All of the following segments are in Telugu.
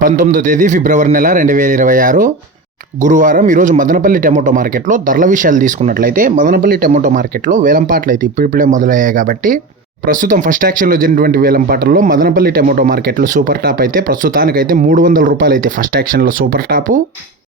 పంతొమ్మిదో తేదీ ఫిబ్రవరి నెల రెండు వేల ఇరవై ఆరు గురువారం ఈరోజు మదనపల్లి టమోటో మార్కెట్లో ధరల విషయాలు తీసుకున్నట్లయితే మదనపల్లి టమోటో మార్కెట్లో వేలంపాట్లు అయితే ఇప్పుడిప్పుడే మొదలయ్యాయి కాబట్టి ప్రస్తుతం ఫస్ట్ యాక్షన్లో జరిగినటువంటి వేలంపాటల్లో మదనపల్లి టమోటో మార్కెట్లో సూపర్ టాప్ అయితే ప్రస్తుతానికైతే మూడు వందల రూపాయలు అయితే ఫస్ట్ యాక్షన్లో సూపర్ టాపు.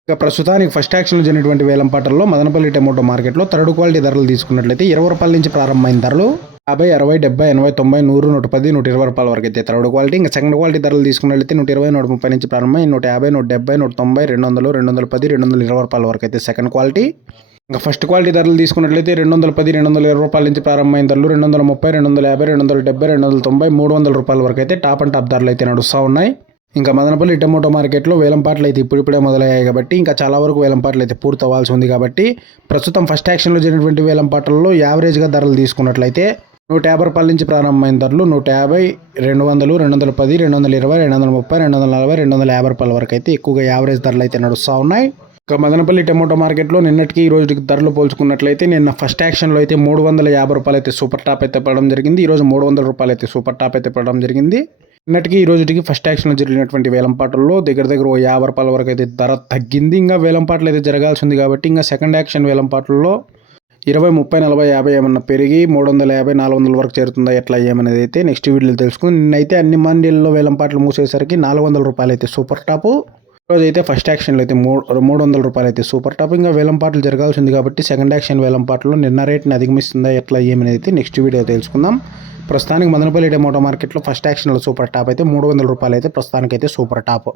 ఇక ప్రస్తుతానికి ఫస్ట్ యాక్షన్లో జరిగినటువంటి వేలంపాటల్లో మదనపల్లి టమోటో మార్కెట్లో థర్డ్ క్వాలిటీ ధరలు తీసుకున్నట్లయితే ఇరవై రూపాయల నుంచి ప్రారంభమైన ధరలు. యాభై అరవై డెబ్బై ఎనభై తొంభై నూరు నూట పది నూట ఇరవై రూపాయల వరకు అయితే థర్డ్ క్వాలిటీ ఇంకా సెకండ్ క్వాలిటీ ధరలు తీసుకున్నట్లయితే నూట ఇరవై నూట ముప్పై నుంచి ప్రారంభమై నూట యాభై నూట డెబ్బై నూట తొంభై రెండు వందలు రెండు వందల పది రెండు వందల ఇరవై రూపాయల వరకు అయితే సెకండ్ క్వాలిటీ ఇంకా ఫస్ట్ క్వాలిటీ ధరలు తీసుకున్నట్లయితే రెండు వందల పది రెండు వందల ఇరవై రూపాయల నుంచి ప్రారంభమైన ధరలు రెండు వందల ముప్పై రెండు వందల యాభై రెండు వందల డెబ్బై రెండు వందల తొంభై మూడు వందల రూపాయల వరకు అయితే టాప్ అండ్ టాప్ ధరలు అయితే నడుస్తూ ఉన్నాయి. ఇంకా మదనపల్లి టమోటో మార్కెట్లో వేలంపాట్లు అయితే ఇప్పుడిప్పుడే మొదలయ్యాయి కాబట్టి ఇంకా చాలా వరకు వేలంపాట్లు అయితే పూర్తవ్వాల్సి ఉంది కాబట్టి ప్రస్తుతం ఫస్ట్ యాక్షన్లో జరిగినటువంటి వేలంపాట్లలో యావరేజ్గా ధరలు తీసుకున్నట్లయితే నూట యాభై రూపాయల నుంచి ప్రారంభమైన ధరలు నూట యాభై రెండు వందలు రెండు వందల పది రెండు వందల ఇరవై రెండు వందల ముప్పై రెండు వందల నలభై రెండు వందల యాభై రూపాయల వరకు అయితే ఎక్కువగా యావరేజ్ ధరలు అయితే నడుస్తూ ఉన్నాయి. ఇక మదనపల్లి టమోటో మార్కెట్లో నిన్నటికి ఈ రోజుకి ధరలు పోల్చుకున్నట్లయితే నిన్న ఫస్ట్ యాక్షన్లో అయితే మూడు వందల యాభై రూపాయలు అయితే సూపర్ టాప్ అయితే పడడం జరిగింది. ఈరోజు మూడు వందల రూపాయలు అయితే సూపర్ టాప్ అయితే పడడం జరిగింది. నిన్నటికి ఈ రోజుకి ఫస్ట్ యాక్షన్లో జరిగినటువంటి వేలంపాటల్లో దగ్గర దగ్గర ఓ యాభై రూపాయల వరకు అయితే ధర తగ్గింది. ఇంకా వేలంపాట్లు అయితే జరగాల్సి ఉంది కాబట్టి ఇంకా సెకండ్ యాక్షన్ వేలంపాట్లలో ఇరవై ముప్పై నలభై యాభై ఏమన్నా పెరిగి మూడు వందల యాభై నాలుగు వందల వరకు చేరుతుందా ఎట్లా ఏమనేది అయితే నెక్స్ట్ వీడియోలో తెలుసుకుని నిన్నైతే అన్ని మండీల్లో వేలంపాట్లు మూసేసరికి నాలుగు వందల రూపాయలు అయితే సూపర్ టాపు. రోజు అయితే ఫస్ట్ యాక్షన్లో అయితే మూడు మూడు వందల రూపాయలు అయితే సూపర్ టాప్. ఇంకా వేలంపాట్లు జరగాల్సి ఉంది కాబట్టి సెకండ్ యాక్షన్ వేలంపాట్లో నిన్న రేట్ని అధిగమిస్తుందా ఎట్లా ఏమనేది అయితే నెక్స్ట్ వీడియో తెలుసుకుందాం. ప్రస్తుతానికి మదనపల్లి డెమోటో మార్కెట్లో ఫస్ట్ యాక్షన్లో సూపర్ టాప్ అయితే మూడు వందల రూపాయలు అయితే ప్రస్తుతానికైతే సూపర్ టాప్.